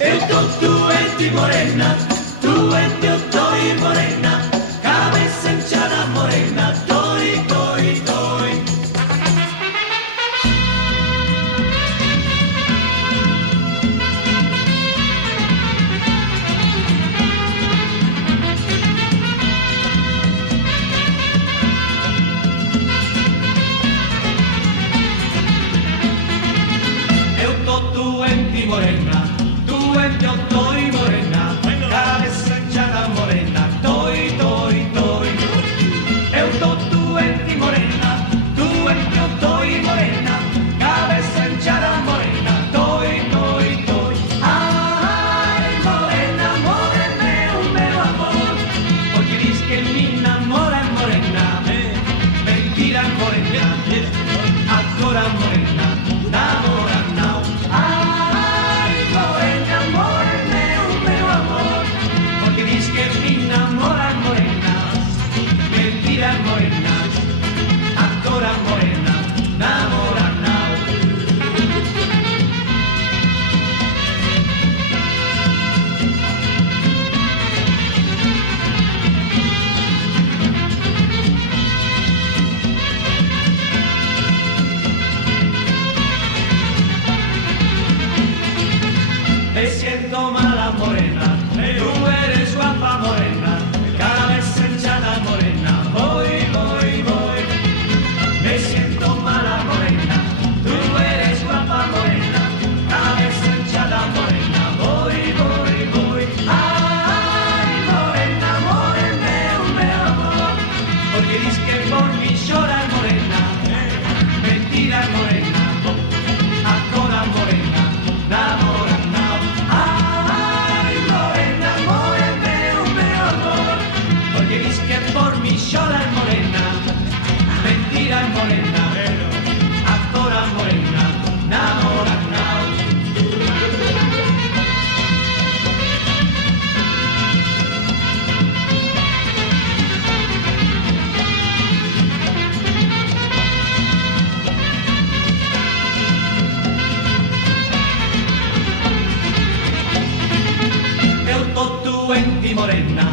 Eu tô doente morena, doente eu tô e morena, cabeça hinchada morena, doi, doi, doi. Eu tô doente morena, doente eu tô e morena, cabeça hinchada morena, doi, doi, doi. Eu tô doente morena, doente eu tô e morena, cabeça hinchada morena, doi, doi, doi. Ai, morena, morena, meu amor, porque diz que me enamora morena, mentira morena, agora morena, namora não. Ai, morena, morena, meu amor, porque diz que me enamora morena, mentira morena, agora morena, namora não. Me siento mala morena, tú eres guapa morena, cabeza hinchada morena, voy, voy, voy. Me siento mala morena, tú eres guapa morena, cabeza hinchada morena, voy, voy, voy. Ay, morena, morena, meu amor, porque diz que por mí llora morena, mentira morena, agora morena, namora não. Ay, morena, morena, meu amor, porque diz que por mí llora morena, mentira morena, agora morena, namora não. Eu tô doente morena,